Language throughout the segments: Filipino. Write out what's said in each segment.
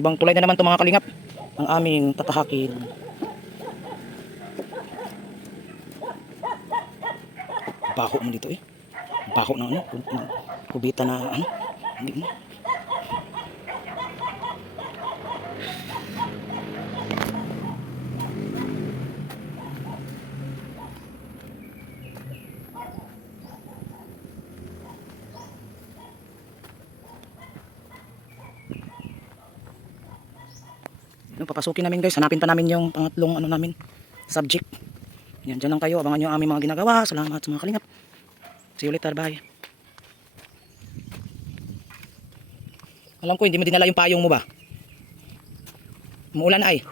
Libang tulay na naman to mga kalingap. Ang aming tatahakin. Baho mo dito eh. Baho na ano. Kubita na ano. Hindi mo. Papasukin namin guys, hanapin pa namin yung pangatlong ano namin, subject. Yan, dyan lang kayo. Abangan nyo ang aming mga ginagawa. Salamat sa mga kalingap. See you later. Bye. Alam ko, hindi mo dinala yung payong mo ba? Muulan ay.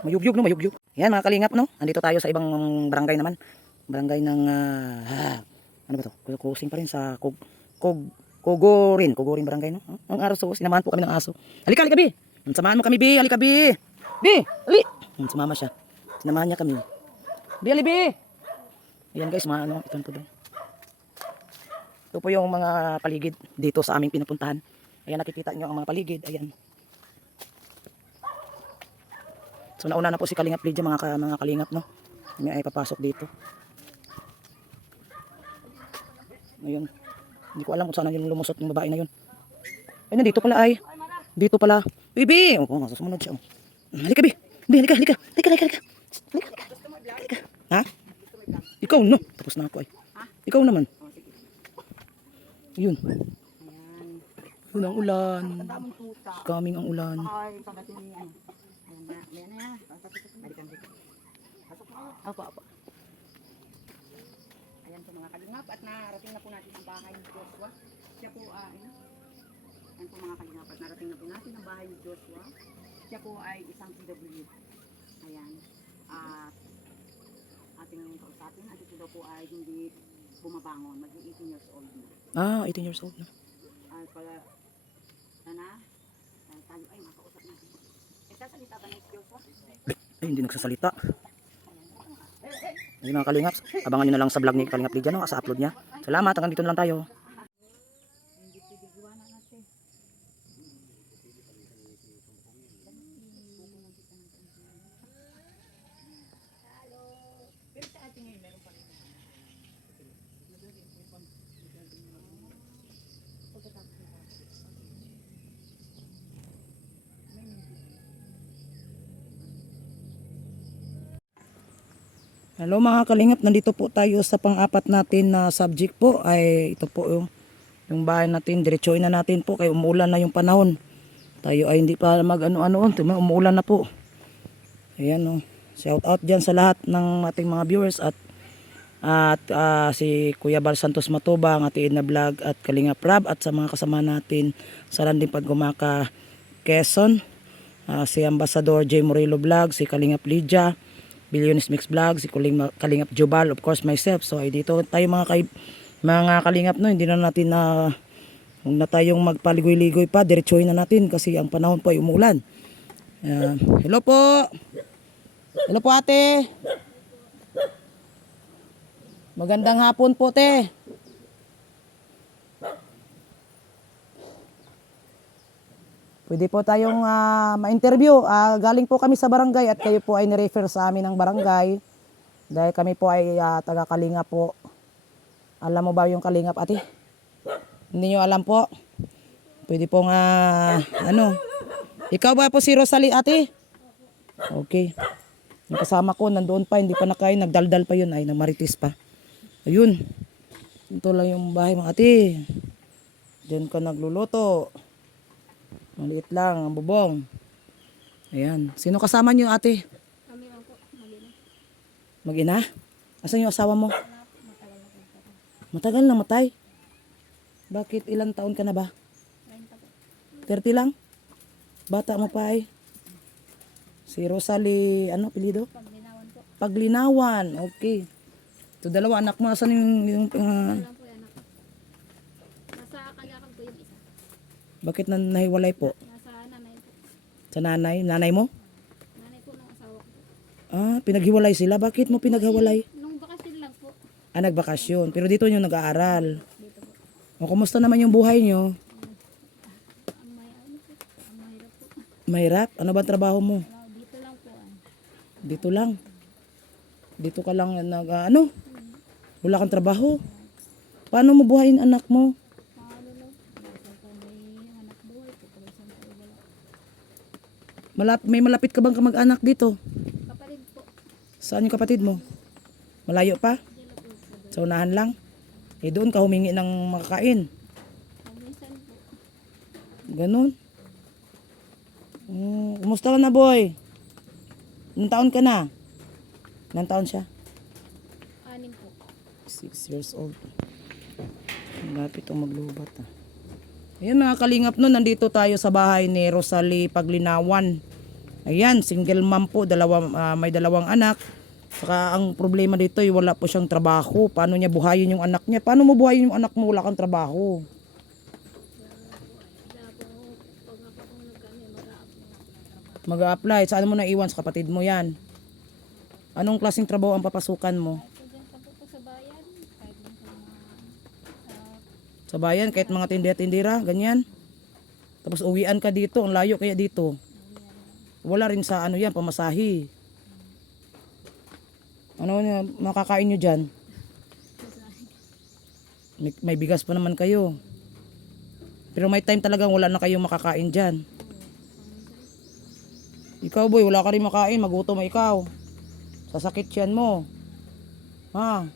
Mayugyug no, mayugyug. Yan mga kalingap no. Andito tayo sa ibang barangay naman. Barangay ng ah, ano ba to? Kusing pa rin sa Kog Kog Kogorin, Kogorin barangay no. Ang aso, sinamahan po kami ng aso. Halika, halika bi. Samahan mo kami bi, halika bi. Bi, ali. Sumama siya. Sinamahan niya kami. Bi, ali bi. Ayan guys, mga ano, ito po doon. Ito po yung mga paligid dito sa aming pinupuntahan. Ayan, nakikita nyo ang mga paligid. Ayan. So nauna na po si Kalingap Lydia mga, ka, mga Kalingap no. May ay papasok dito. Ngayon. Hindi ko alam kung saan yung lumusot yung babae na yun. Ay nandito pala ay. Dito pala. Bibi! Oo, oh, sumunod siya. Halika bi. Bi, halika, halika. Halika, halika, halika. Halika, halika. Halika. Ha? Ikaw no. Tapos na ako ay. Ikaw naman. Yun. Yun ang ulan. Coming ang ulan. Ay, ni ano. Ayan po mga kalingap at narating na po natin ang bahay ni Joshua. Siya po, ah, ano? Ayan po mga kalingap at narating na po natin ang bahay ni Joshua. Siya po ay isang PW. Ayan. At ating kausapin, at ito daw po ay hindi bumabangon. Maging 18 years old na. Ah, 18 years old na. Ay, pala, na ay, tayo ay. Nagsasalita ba ni Joshua? Ay, hindi nagsasalita. Ayun mga kalingap. Abangan nyo na lang sa vlog ni Kalingap Lydia no, sa upload niya. Salamat, hanggang dito na lang tayo. Hello mga kalingap, nandito po tayo sa pang-apat natin na subject po. Ay ito po yung, yung bahay natin. Diretsuin na natin po kay umuulan na yung panahon. Tayo ay hindi pa mag ano-ano, umuulan na po. Ayan oh. Shout out dyan sa lahat ng ating mga viewers at at ah, si Kuya Bal Santos Matubang, Ate Edna Vlog at Kalinga Prab at sa mga kasama natin sa Landing Pagumaka Quezon. Ah, si Ambassador J. Murillo Vlog, si Kalingap Lydia, Billionis Mix Vlog, si Kuling Kalingap Jubal, of course myself. So dito tayo mga kay, mga kalingap no, hindi na natin na huwag na tayong magpaligoy-ligoy pa, diretsuhin na natin kasi ang panahon po ay umulan. Ah, hello po. Hello po ate. Magandang hapon po te. Pwede po tayong ah, ma-interview. Ah, galing po kami sa barangay at kayo po ay nirefer sa amin ng barangay. Dahil kami po ay ah, taga-kalinga po. Alam mo ba yung kalingap ate? Hindi nyo alam po? Pwede po nga, ano? Ikaw ba po si Rosalie ate? Okay. Yung kasama ko, nandoon pa, hindi pa nakain, nagdaldal pa yun, ay, nang maritis pa. Ayun. Ito lang yung bahay mga ate. Diyan ka nagluluto. Maliit lang, ang bubong. Ayan. Sino kasama niyo ate? Kami lang po, mag-ina. Mag-ina? Asan yung asawa mo? Matagal na matay. Bakit ilang taon ka na ba? 30 lang? Bata mo pa ay? Si Rosalie, ano apelido? Paglinawan po. Paglinawan. Okay. Ito dalawa anak mo. Asan yung, yung uh, Lang po yan ako. Nasa kagakan po yung isa. Bakit na nahiwalay po? Nasa nanay po. Sa nanay? Nanay mo? Nanay po ng asawa ko. Ah, pinaghiwalay sila. Bakit mo pinaghiwalay? Nung bakasyon lang po. Ah, nagbakasyon. Pero dito nyo nag-aaral. Dito po. O, kumusta naman yung buhay nyo? Ang may ano po. Ang mahirap po. Mahirap? Ano ba trabaho mo? Wow, dito lang po. ah. Dito lang. Dito ka lang nag, ah, ano? Wala kang trabaho. Paano mo buhayin anak mo? Paano lang? Minsan pa may anak buhay po. Minsan pa wala. Malap, may malapit ka bang kamag-anak dito? Kapatid po. Saan yung kapatid mo? Malayo pa? Sa unahan lang? Eh doon ka humingi ng makakain. Ganun. Mm, kumusta ka na boy? Ilang taon ka na? Ilang taon siya? Anim po. 6 years old. Lapit ang maglubat ah. Ayan mga kalingap no, nandito tayo sa bahay ni Rosalie Paglinawan. Ayan, single mom po, dalawa, ah, may dalawang anak. Saka ang problema dito, ay wala po siyang trabaho. Paano niya buhayin yung anak niya? Paano mo buhayin yung anak mo wala kang trabaho? Mag-a-apply. Saan mo naiwan sa kapatid mo yan? Anong klaseng trabaho ang papasukan mo? Sa bayan, kahit mga tindera-tindera, ganyan. Tapos uwian ka dito, ang layo kaya dito. Wala rin sa ano yan, pamasahi. Ano na makakain nyo dyan? May, may bigas pa naman kayo. Pero may time talagang wala na kayong makakain dyan. Ikaw boy, wala ka rin makain, magutom ikaw. Sasakit yan mo. Ha?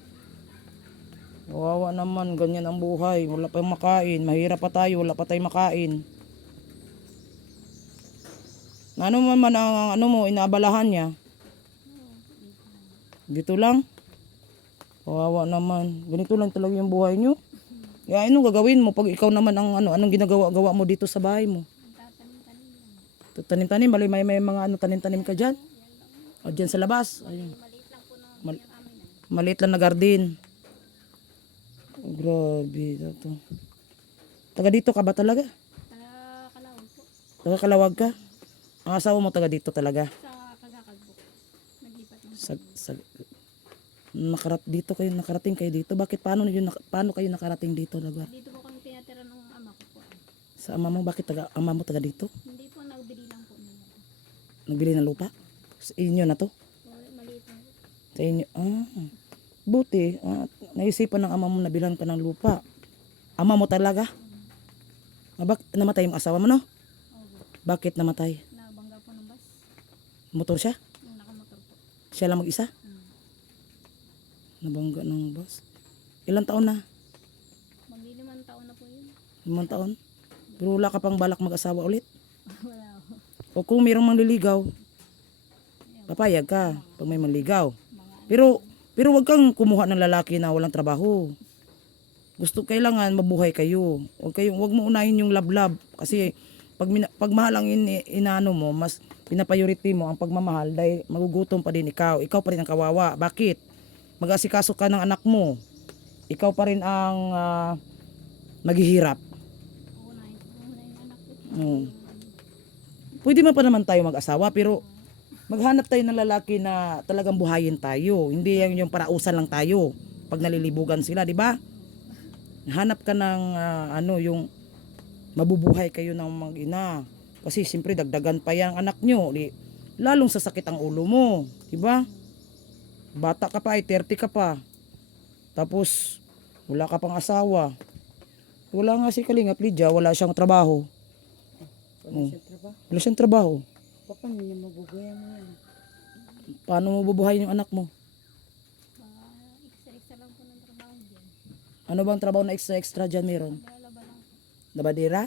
Wawa naman, ganyan ang buhay. Wala pa makain. Mahirap pa tayo, wala pa tayong makain. Ano man man ang ano mo, inaabalahan niya? Dito lang? Kawawa naman. Ganito lang talaga yung buhay niyo. Kaya ano gagawin mo pag ikaw naman ang ano, anong ginagawa-gawa mo dito sa bahay mo? Tanim-tanim, bali may, may mga ano, tanim-tanim ka dyan? O dyan sa labas? Ayun. Mal-. Maliit lang na garden. Oh, grabe. Ito. Taga dito ka ba talaga? Taga Kalawag po. Taga Kalawag ka? Ang asawa mo taga dito talaga? Sa Kagakag po. Naglipat ng Sa, sa, nakarat dito kayo nakarating kayo dito bakit paano nak- paano kayo nakarating dito lugar Dito po kami tinatira ng ama ko po. ah. sa ama mo bakit taga ama mo taga dito Hindi po, nagbili lang po nila. nagbili ng lupa sa inyo na to maliit po. sa inyo ah buti ah, naisipan ng ama mo na bilan ka ng lupa ama mo talaga ah, bak namatay yung asawa mo no bakit namatay Nabangga po ng bus. Motor siya nakamotor po. siya lang mag-isa Mm. nabangga ng bus ilang taon na Maglilimang taon na po yun. limang taon pero wala ka pang balak mag-asawa ulit Wala po. O kung mayroong manliligaw, papayag ka pag may manligaw. Mga Pero pero wag kang kumuha ng lalaki na walang trabaho. Gusto kailangan mabuhay kayo. Wag kayo wag mo unahin yung love-love kasi pag pag mahal ang in, inaano mo, mas pinapriority mo ang pagmamahal dahil magugutom pa din ikaw. Ikaw pa rin ang kawawa. Bakit? Mag-asikaso ka ng anak mo. Ikaw pa rin ang ah, maghihirap. unahin po muna yung anak ko. Mm. Pwede man pa naman tayo mag-asawa pero maghanap tayo ng lalaki na talagang buhayin tayo. Hindi yan yung parausan lang tayo pag nalilibugan sila, di ba? Hanap ka ng ah, ano yung mabubuhay kayo ng mag-ina. Kasi siyempre dagdagan pa yan ang anak nyo. Di, lalong sasakit ang ulo mo, di ba? Bata ka pa, ay 30 ka pa. Tapos wala ka pang asawa. Wala nga si Kalingap Lydia, wala siyang trabaho. Wala siya trabaho. Wala siyang trabaho. Pa, Paano niya mabubuhay mo yan? Paano mo bubuhayin yung anak mo? Baka extra-extra lang po ng trabaho dyan. Ano bang trabaho na extra-extra dyan meron? Laba-laba lang. Labadera?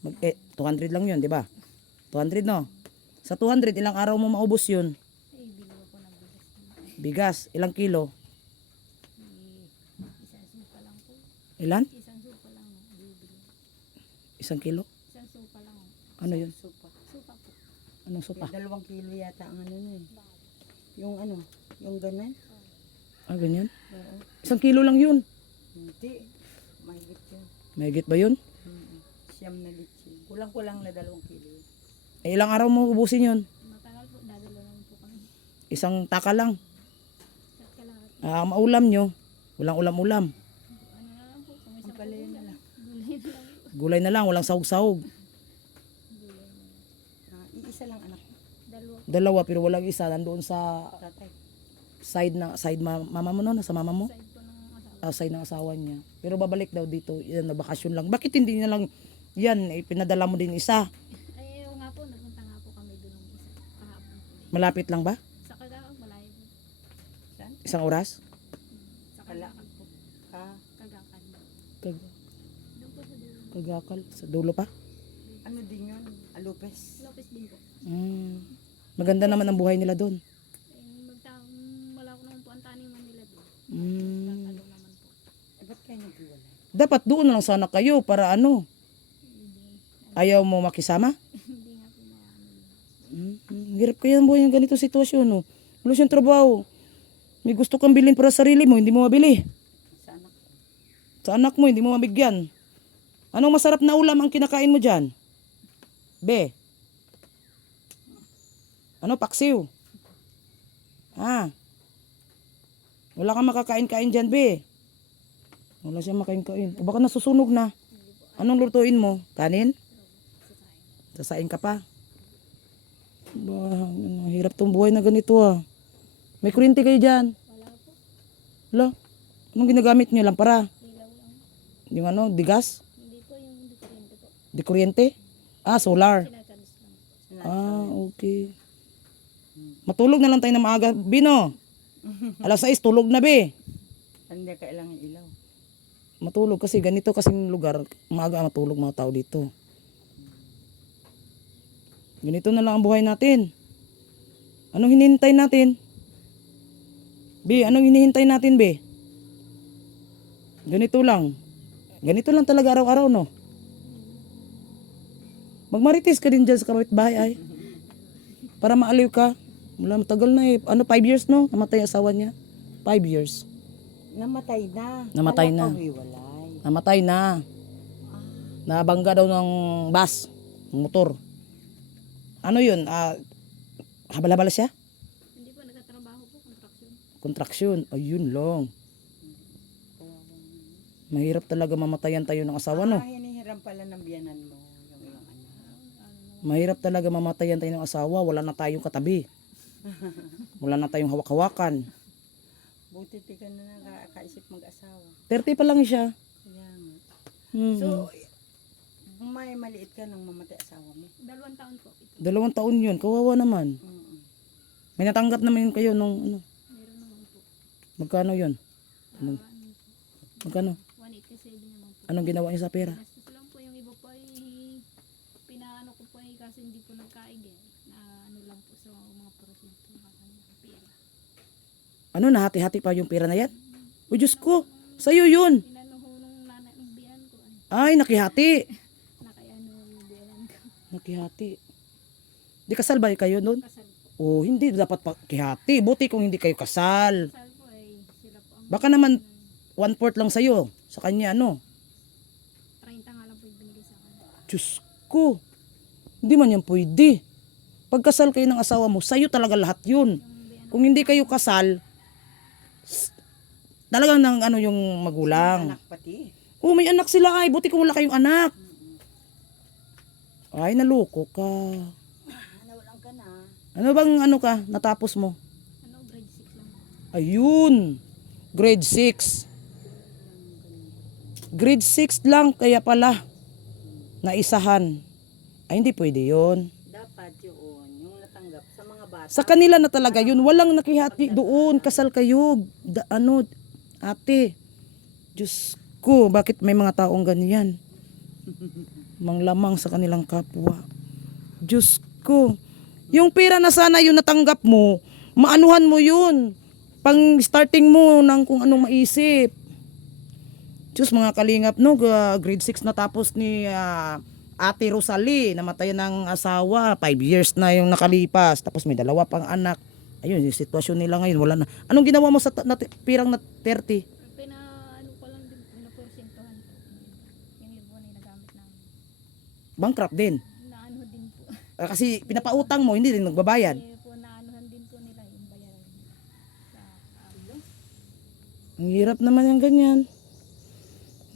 Mag, eh, 200 lang yun, di ba? 200 no? Sa 200, ilang araw mo maubos yun? Bigas. Ilang kilo? Supa. Ilan? Isang supa lang. Isang kilo? Isang supa lang. Ano yun? Supa. Supa po. Anong sopa? Eh, dalawang kilo yata ang ano nun eh. Yung ano, yung ganun. Ah, ganyan? Oo. Isang kilo lang yun. Hindi. Mahigit yun. Mahigit ba yun? Mm-mm. Siyam na litsin. Kulang-kulang na dalawang kilo. Eh, ilang araw mo ubusin yun? Matagal po. Dadalo naman po kami. Isang taka lang. Ah, maulam nyo. Walang ulam-ulam. Ano na lang po. Kung isang na lang. gulay na lang. Gulay na lang, walang sahog-sahog. Gulay na lang. Ah, iisa lang anak. Dalawa. Dalawa pero walang isa nandoon sa Tatay. side na side ma- mama mo no, sa mama mo. Side po ng asawa. Ah, side ng asawa niya. Pero babalik daw dito, yan na bakasyon lang. Bakit hindi niya lang yan, eh, pinadala mo din isa. Ay, oo nga po. Nagpunta nga po kami doon ng isa. Kahapon po. Malapit lang ba? Sa Kagaang, malayo po. Saan? Isang oras? Sa Kagakan po. Ah, Kagakan. Kag Doon po sa dulo. kagakal. Sa dulo pa? ano din yun? Alupes. Lopez din po. Mm. Maganda naman ang buhay nila doon. Eh, magta wala ko naman po ang taniman nila doon. Mm. Tatalo naman po. Eh, ba't kayo naghiwalay? Dapat doon na lang sana kayo para ano. Ayaw mo makisama? Hindi nga po maano yun. Mm. Hirap kaya ang buhay ng ganito sitwasyon. No? Wala siyang trabaho. May gusto kang bilhin para sa sarili mo, hindi mo mabili. Sa anak ko. Sa anak mo, hindi mo mabigyan. Anong masarap na ulam ang kinakain mo dyan? Be. Ano, paksiw? Ah. Wala kang makakain-kain dyan, be. Wala siyang makain-kain. O baka nasusunog na. Anong lutuin mo? Kanin? Sasain ka pa? Ba, ang hirap tong buhay na ganito ah. May kuryente kayo dyan. Wala po. Wala. Anong ginagamit niyo? Lampara? Ilaw lang. Yung ano, digas? Hindi po yung diferente po. Di kuryente? Ah, solar. Kinakalis lang. Ah, okay. Matulog na lang tayo na maaga. Bino, alas 6, tulog na be. Hindi kailangan ilaw. Matulog kasi ganito kasing lugar, maaga matulog mga tao dito. Ganito na lang ang buhay natin. Anong hinihintay natin? Be, anong hinihintay natin, be? Ganito lang. Ganito lang talaga araw-araw, no? Magmarites ka din dyan sa kapitbahay, ay. Para maaliw ka. Wala, matagal na eh. Ano, five years, no? Namatay ang asawa niya. Five years. Namatay na. Namatay na. Namatay na. Nabangga daw ng bus, ng motor. Ano yun? Ah, habal-habal siya? Hindi po nagtatrabaho po. Contraction. Contraction. Ayun lang. Mahirap talaga mamatayan tayo ng asawa, no? Ah, hinihiram pala ng biyanan mo yung iyong anak. Mahirap talaga mamatayan tayo ng asawa. Wala na tayong katabi. Wala na tayong hawak-hawakan. Buti di ka na nakakaisip mag-asawa. 30 pa lang siya. Kaya nga. Mhm. So, may maliit ka nang mamatay asawa mo. Dalawang taon po ito. Dalawang taon yun. Kawawa naman. Mm-mm. May natanggap naman kayo nung ano. Meron naman po. Magkano yun? Ah, ano po. Magkano? 187 naman po. Anong ginawa niya sa pera? Gastos lang po yung iba po ay pinaano ko po ay kasi hindi po nagkaig eh. Na ano lang po sa mga porsyento ng kanyang pera. Ano, nahati-hati pa yung pera na yan? O Diyos ko, sa'yo yun. Inano ho nung nanay ng biyan ko Ay, ay nakihati. nakayano yung biyan ko. Nakihati. Di kasal ba kayo noon? Kasal po. O, hindi dapat pakihati. Buti kung hindi kayo kasal. Kasal po ay sila po ang Baka naman, one fourth lang sa'yo. Sa kanya, ano? 30 nga lang po yung binigay sa akin. Diyos ko. Hindi man yan pwede. Pagkasal kayo ng asawa mo, sa'yo talaga lahat yun. Biyan Kung hindi kayo kasal, s- talagang ng ano yung magulang. Anak pati. Oh, may anak sila ay. Buti kung wala kayong anak. Ay, naluko ka. Ano lang ka na. Ano bang ano ka, natapos mo? ano grade 6 lang. Ayun. Grade 6. Grade 6 lang kaya pala naisahan. Ay hindi pwede 'yon. Dapat yun, yung natanggap sa mga bata. Sa kanila na talaga 'yun. Walang nakihati doon. Kasal kayo. Da, ano, ate. Diyos ko, bakit may mga taong ganyan? Manglamang sa kanilang kapwa. Diyos ko. Yung pera na sana yung natanggap mo, maanuhan mo yun. Pang starting mo ng kung anong maisip. Diyos, mga kalingap, no, grade 6 na tapos ni ah, Ate Rosalie, namatay ng asawa, 5 years na yung nakalipas, tapos may dalawa pang anak. Ayun, yung sitwasyon nila ngayon, wala na. Anong ginawa mo sa na, pirang na 30? bankrupt din. Naano din po. Ah, kasi pinapautang mo, hindi din nagbabayad. Hindi po, naanohan din po nila yung bayaran. Sa ulo. Ang hirap naman yung ganyan.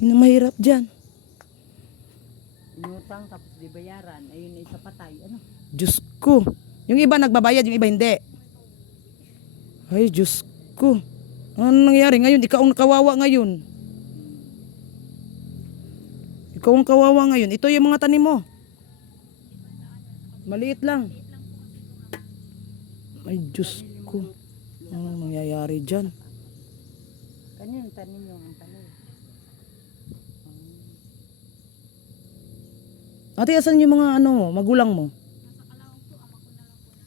Yun ang mahirap dyan. Inutang tapos di bayaran, ayun na isa patay. Ano? Diyos ko. Yung iba nagbabayad, yung iba hindi. Ay, Diyos ko. Ano nangyari ngayon? Ikaw ang nakawawa ngayon. Ikaw ang kawawa ngayon. Ito yung mga tanim mo. Maliit lang. Ay, Diyos ko. Ano nangyayari dyan? Kanyan tanim yung ang tanim. Ate, asan yung mga ano mo, magulang mo?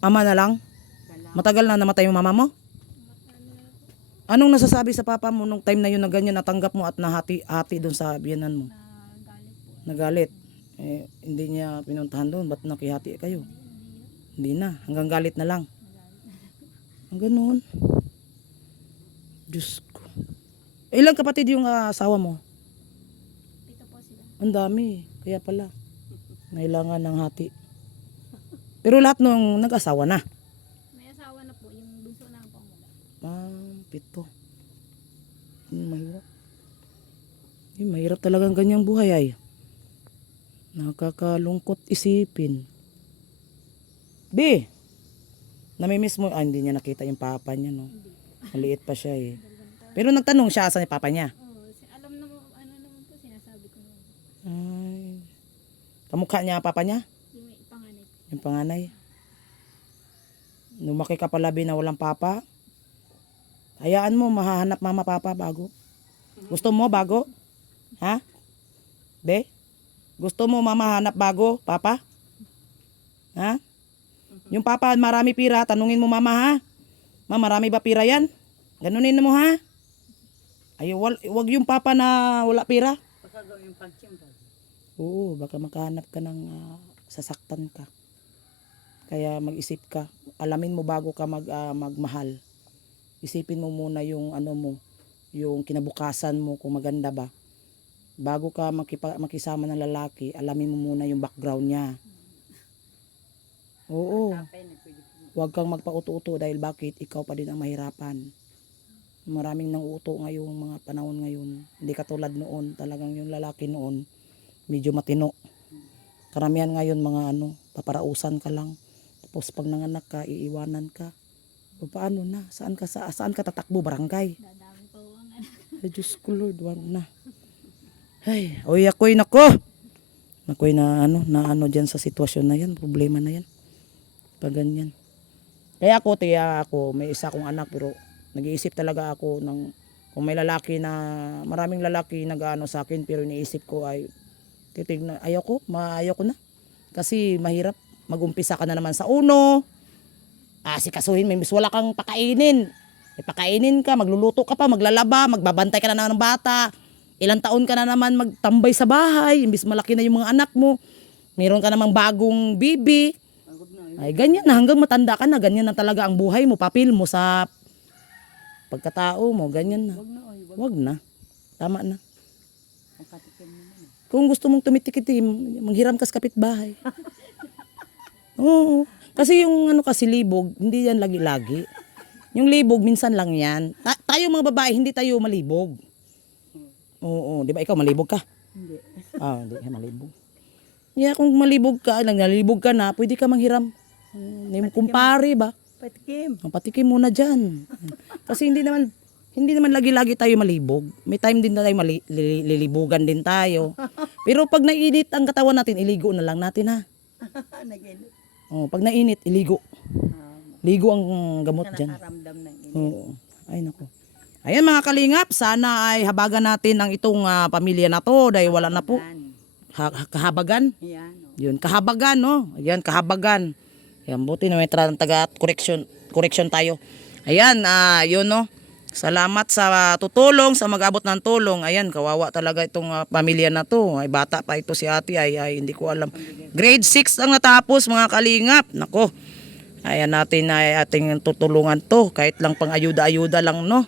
Ama na lang? Matagal na namatay yung mama mo? Anong nasasabi sa papa mo nung time na yun na ganyan natanggap mo at nahati-hati doon sa biyanan mo? na. Nagalit. Eh, hindi niya pinuntahan doon. Ba't nakihati kayo? Hindi na. Hanggang galit na lang. Ang ganoon. Diyos ko. Ilang kapatid yung ah, asawa mo? Pito po sila. Ang dami. Kaya pala. Kailangan ng hati. Pero lahat nung nag-asawa na. May asawa na po, yung bunso na pangulo. Ah, pito. Hmm, mahirap. Eh, mahirap talagang ganyang buhay ay. Nakakalungkot isipin. B! Namimiss mo, ah, hindi niya nakita yung papa niya, no? Maliit pa siya eh. Pero nagtanong siya sa papa niya. Oo, si- alam na mo, ano naman po, sinasabi ko naman. Ay. Kamukha niya ang papa niya? Yung may panganay. Yung panganay. Lumaki ka palabi na walang papa. Hayaan mo, mahahanap mama papa bago. Gusto mo bago? Ha? Be? Gusto mo mama hanap bago, papa? Ha? Yung papa marami pira, tanungin mo mama ha? Ma, marami ba pira yan? Ganunin mo ha? Ay, wal, wag yung papa na wala pira. Pagkagaw yung pagsimba. Oo, baka makahanap ka ng ah, sasaktan ka. Kaya mag-isip ka. Alamin mo bago ka mag, ah, magmahal. Isipin mo muna yung ano mo, yung kinabukasan mo kung maganda ba. Bago ka makipa, makisama ng lalaki, alamin mo muna yung background niya. Oo. Na pwede po. Huwag kang magpauto-uto dahil bakit ikaw pa din ang mahirapan. Maraming nang uto ngayong mga panahon ngayon. Hindi katulad noon, talagang yung lalaki noon, medyo matino. Karamihan ngayon mga ano, paparausan ka lang. Tapos pag nanganak ka, iiwanan ka. O paano na? Saan ka, sa, saan ka tatakbo? Barangay. Dadami pa ang. Ay, Diyos ko Lord, wag na. Ay, oy, ako'y nako. Ako'y na ano, na ano dyan sa sitwasyon na yan, problema na yan. Pag ganyan. Kaya ako, tiya ako, may isa kong anak, pero nag-iisip talaga ako ng, kung may lalaki na, maraming lalaki nag-ano sa akin, pero iniisip ko ay, titignan, ayaw ko, maayaw na. Kasi mahirap, mag-umpisa ka na naman sa uno, ah, si kasuhin, may wala kang pakainin. May pakainin ka, magluluto ka pa, maglalaba, magbabantay ka na ng bata. Ilang taon ka na naman magtambay sa bahay, imbis malaki na yung mga anak mo. Meron ka namang bagong bibi. Ay, ganyan na. Hanggang matanda ka na, ganyan na talaga ang buhay mo. Papil mo sa pagkatao mo, ganyan na. Oy. Wag na. Tama na. Kung gusto mong tumitikitim, manghiram ka sa kapitbahay. Oo. Kasi yung ano kasi libog, hindi yan lagi-lagi. Yung libog, minsan lang yan. Ta- tayo mga babae, hindi tayo malibog. Oo, di ba ikaw malibog ka? Hindi. Ah, hindi ka malibog. Yeah, kung malibog ka, nalibog ka na, pwede ka manghiram. Hmm, mo kumpare ba? Patikim. Ang patikim muna dyan. Kasi hindi naman, hindi naman lagi-lagi tayo malibog. May time din na tayo mali, li- lilibugan din tayo. Pero pag nainit ang katawan natin, iligo na lang natin ha. Nag-init. Oh, pag nainit, iligo. Ligo ang gamot dyan. Nakaramdam ng init. Oo. Ay nako. Ayan mga kalingap, sana ay habagan natin ang itong ah, pamilya na to dahil wala na po. Ha- kahabagan. Yan. oh. Yun, kahabagan, no? Ayan, kahabagan. Ayan, buti na may tra- taga correction, correction tayo. Ayan, ah, yun, no? Salamat sa tutulong, sa mag-abot ng tulong. Ayan, kawawa talaga itong ah, pamilya na to. Ay, bata pa ito si ate, ay, ay hindi ko alam. Grade 6 ang natapos, mga kalingap. Nako, ayan natin na ating tutulungan to. Kahit lang pang ayuda-ayuda lang, no?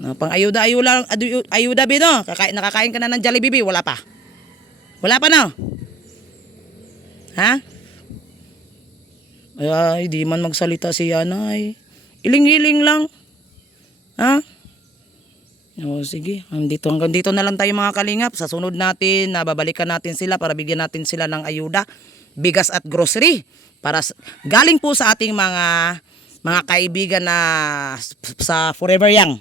Na, pang ayuda-ayuda, adu- ayuda, bino. Kakain, nakakain ka na ng Jollibee, Wala pa. Wala pa, no? Ha? Ay, di man magsalita si Yanay. Iling-iling lang. Ha? O sige, dito hanggang dito na lang tayo mga kalingap. Sa sunod natin, na babalikan natin sila para bigyan natin sila ng ayuda, bigas at grocery. Para galing po sa ating mga mga kaibigan na sa Forever Young.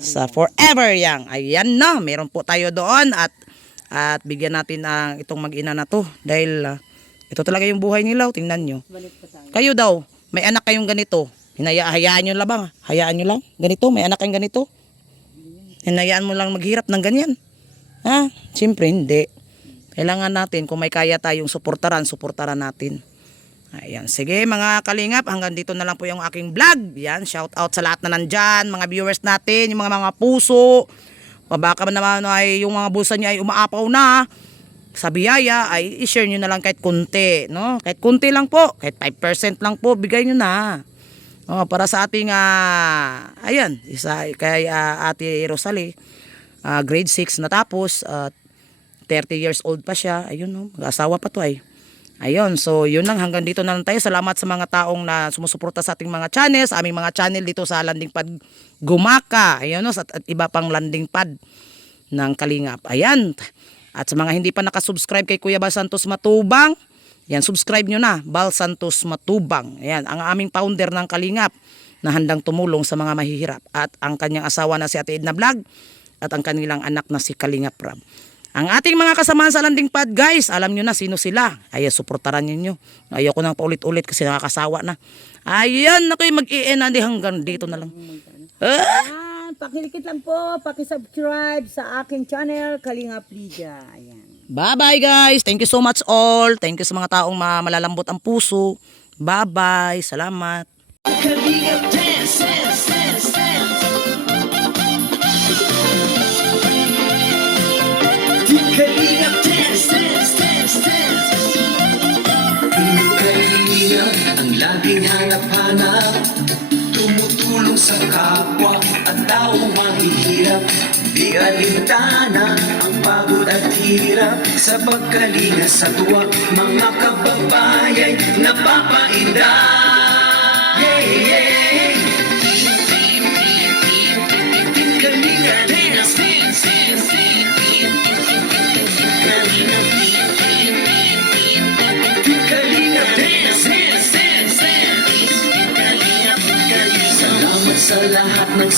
Sa Forever Young. Ayan na, meron po tayo doon at at bigyan natin ang itong mag-ina na to dahil ah, ito talaga yung buhay nila, tingnan nyo. Kayo daw, may anak kayong ganito. Hinaya, hayaan nyo lang ba? Hayaan nyo lang? Ganito, may anak kayong ganito? Hinayaan mo lang maghirap ng ganyan. Ha? Siyempre, hindi. Kailangan natin, kung may kaya tayong suportaran, suportaran natin. Ayan. Sige mga kalingap, hanggang dito na lang po yung aking vlog. Yan, shout out sa lahat na nandyan, mga viewers natin, yung mga mga puso. O baka naman ay yung mga bulsa niya ay umaapaw na sa biyaya ay i-share nyo na lang kahit kunti, no? Kahit kunti lang po, kahit 5% lang po, bigay nyo na. Oh, para sa ating ah, ayan, isa kay ah, Ate Rosalie, ah, grade 6 natapos at 30 years old pa siya. Ayun no, mag-asawa pa to ay. Ayun, so yun lang hanggang dito na lang tayo. Salamat sa mga taong na sumusuporta sa ating mga channels, sa aming mga channel dito sa Landing Pad Gumaka. Ayun no, sa- at iba pang landing pad ng Kalingap. Ayan. At sa mga hindi pa nakasubscribe kay Kuya Bal Santos Matubang, yan, subscribe nyo na, Bal Santos Matubang. Ayan, ang aming founder ng Kalingap na handang tumulong sa mga mahihirap. At ang kanyang asawa na si Ate Edna Vlog at ang kanilang anak na si Kalingap Rab. Ang ating mga kasamahan sa landing pad, guys, alam nyo na sino sila. Ayan, suportaran ninyo. Ayoko nang paulit-ulit kasi nakakasawa na. Ayan, na kayo mag-i-end hanggang dito na lang. Ah! Ayan, pakilikit lang po, pakisubscribe sa aking channel, Kalingap Lydia. Ayan. Bye-bye guys. Thank you so much all. Thank you sa mga taong ma- malalambot ang puso. Bye-bye. Salamat. Kalingap laging hanap-hanap. Tumutulong sa kapwa at taong mahihirap. Di alintana ang pagod at hirap sa pagkalinga sa tuwa mga kababayan napapainda.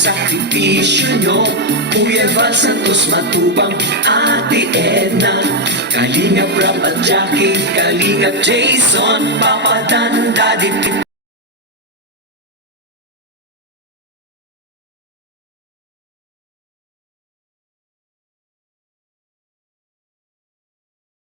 Sakripisyo nyo. Kuya Val Santos Matubang Ate Edna. Kalinga Prab at Jackie Kalinga Jason Papa Dan Daddy